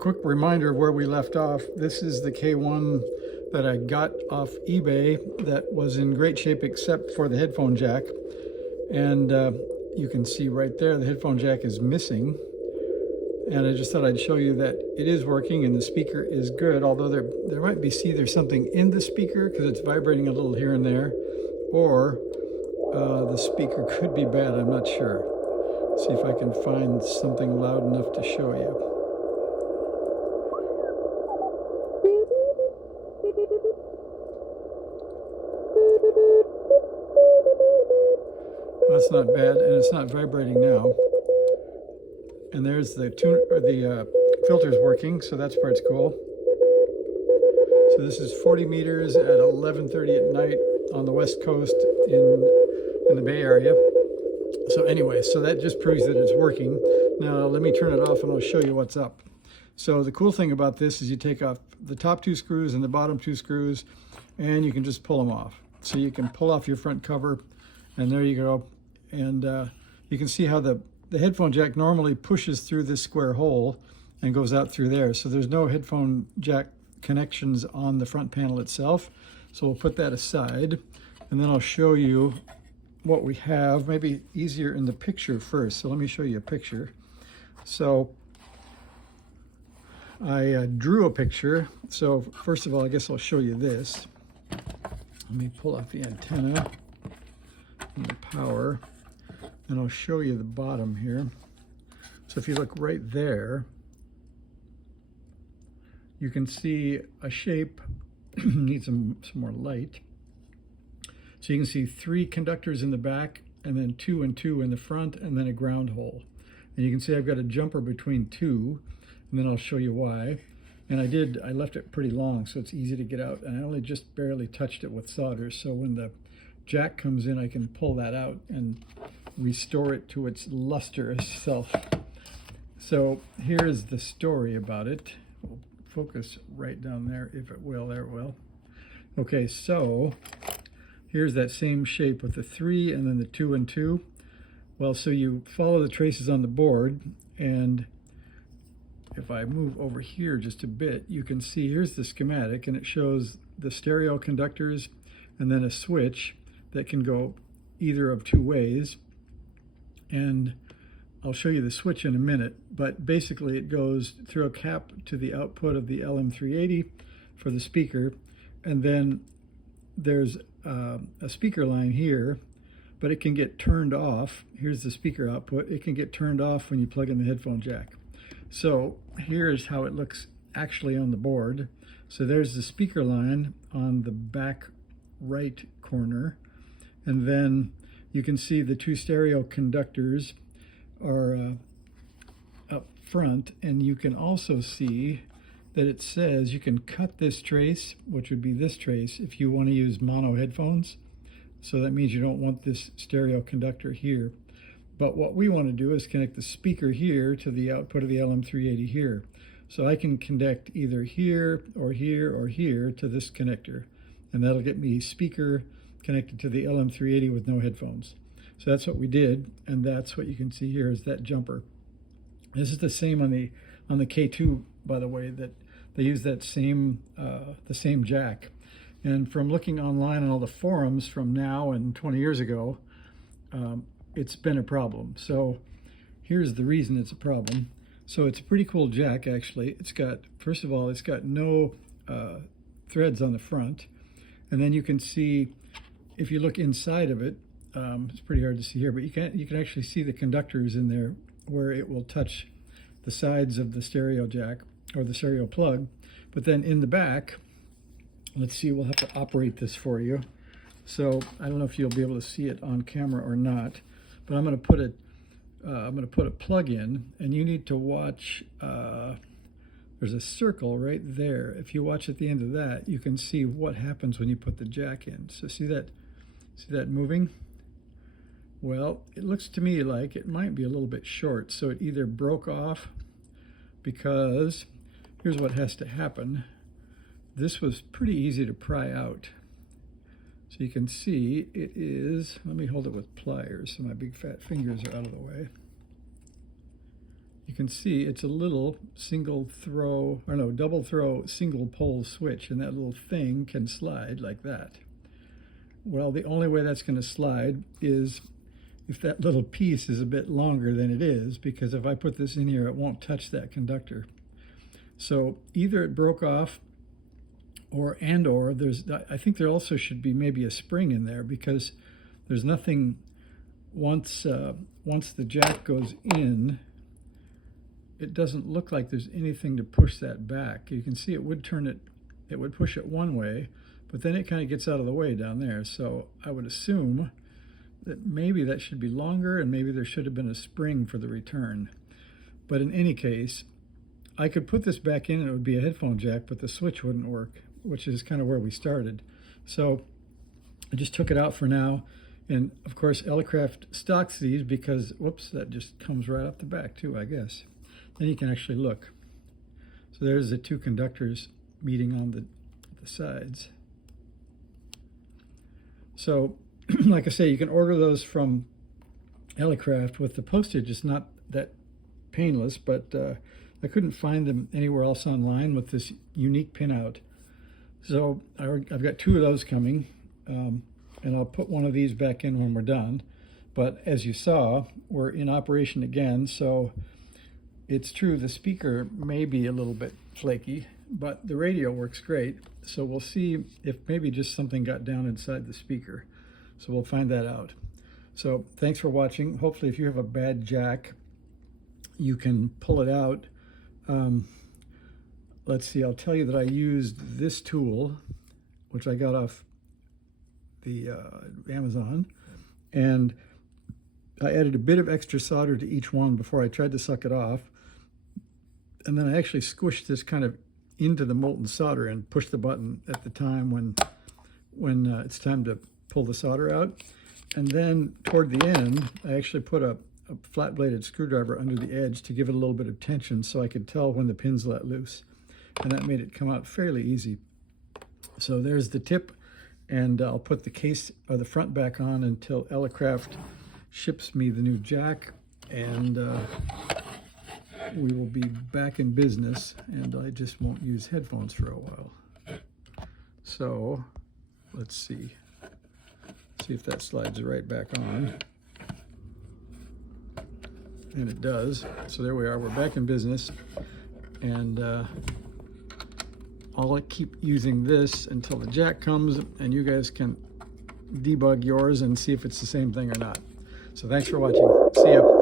quick reminder of where we left off. This is the K1 that I got off eBay that was in great shape except for the headphone jack. And you can see right there the headphone jack is missing. And I just thought I'd show you that it is working and the speaker is good, although there might be, there's something in the speaker because it's vibrating a little here and there, or the speaker could be bad, I'm not sure. See if I can find something loud enough to show you. That's not bad, and it's not vibrating now. And there's the filters working, so that's pretty cool. So this is 40 meters at 11:30 at night on the West Coast in the Bay Area. So anyway, so that just proves that it's working. Now let me turn it off and I'll show you what's up. So the cool thing about this is you take off the top two screws and the bottom two screws, and you can just pull them off. So you can pull off your front cover, and there you go. And you can see how the headphone jack normally pushes through this square hole and goes out through there. So there's no headphone jack connections on the front panel itself. So we'll put that aside, and then I'll show you what we have. Maybe easier in the picture first. So let me show you a picture. So I drew a picture. So first of all, I guess I'll show you this. Let me pull off the antenna and the power, and I'll show you the bottom here. So if you look right there, you can see a shape. Needs some more light. So you can see 3 conductors in the back, and then 2 and 2 in the front, and then a ground hole. And you can see I've got a jumper between 2, and then I'll show you why. And I left it pretty long, so it's easy to get out. And I only just barely touched it with solder, so when the jack comes in, I can pull that out and restore it to its lustrous self. So here's the story about it. We'll focus right down there, if it will. There it will. Okay, so here's that same shape with the 3 and then the 2 and 2. Well, so you follow the traces on the board, and if I move over here just a bit, you can see here's the schematic, and it shows the stereo conductors and then a switch that can go either of 2 ways. And I'll show you the switch in a minute, but basically it goes through a cap to the output of the LM380 for the speaker, and then there's a speaker line here, but it can get turned off. Here's the speaker output. It can get turned off when you plug in the headphone jack. So here's how it looks actually on the board. So there's the speaker line on the back right corner, and then you can see the 2 stereo conductors are up front, and you can also see that it says you can cut this trace, which would be this trace, if you want to use mono headphones. So that means you don't want this stereo conductor here. But what we want to do is connect the speaker here to the output of the LM380 here. So I can connect either here or here or here to this connector, and that'll get me speaker connected to the LM380 with no headphones. So that's what we did, and that's what you can see here is that jumper. This is the same on the K2, by the way, that they use that same the same jack. And from looking online on all the forums from now and 20 years ago, it's been a problem. So here's the reason it's a problem. So it's a pretty cool jack, actually. It's got, first of all, it's got no threads on the front, and then you can see, if you look inside of it, it's pretty hard to see here, but you can actually see the conductors in there where it will touch the sides of the stereo jack or the stereo plug. But then in the back, let's see, we'll have to operate this for you. So I don't know if you'll be able to see it on camera or not, but I'm going to put a plug in, and you need to watch. There's a circle right there. If you watch at the end of that, you can see what happens when you put the jack in. So see that moving? Well, it looks to me like it might be a little bit short. So it either broke off, because here's what has to happen. This was pretty easy to pry out. So you can see it is, let me hold it with pliers so my big fat fingers are out of the way. you can see it's a little double throw single pole switch, and that little thing can slide like that. Well, the only way that's going to slide is if that little piece is a bit longer than it is, because if I put this in here, it won't touch that conductor. So either it broke off, or I think there also should be maybe a spring in there, because there's nothing, once the jack goes in, it doesn't look like there's anything to push that back. You can see it would push it one way, but then it kind of gets out of the way down there. So I would assume that maybe that should be longer, and maybe there should have been a spring for the return. But in any case, I could put this back in and it would be a headphone jack, but the switch wouldn't work, which is kind of where we started. So I just took it out for now. And of course, Elecraft stocks these because, whoops, that just comes right off the back too, I guess. Then you can actually look. So there's the two conductors meeting on the sides. So, like I say, you can order those from Elecraft. With the postage, it's not that painless, but I couldn't find them anywhere else online with this unique pinout. So I've got two of those coming, and I'll put one of these back in when we're done. But as you saw, we're in operation again, so it's true the speaker may be a little bit flaky, but the radio works great. So we'll see if maybe just something got down inside the speaker. So we'll find that out. So thanks for watching. Hopefully if you have a bad jack, you can pull it out. Let's see, I'll tell you that I used this tool, which I got off the Amazon, and I added a bit of extra solder to each one before I tried to suck it off. And then I actually squished this kind of into the molten solder and pushed the button at the time when it's time to pull the solder out. And then toward the end, I actually put a flat-bladed screwdriver under the edge to give it a little bit of tension so I could tell when the pins let loose. And that made it come out fairly easy. So there's the tip, and I'll put the case or the front back on until Elecraft ships me the new jack, and we will be back in business, and I just won't use headphones for a while. So let's see if that slides right back on. And it does. So there we are, we're back in business, and I'll keep using this until the jack comes, and you guys can debug yours and see if it's the same thing or not. So thanks for watching. See ya.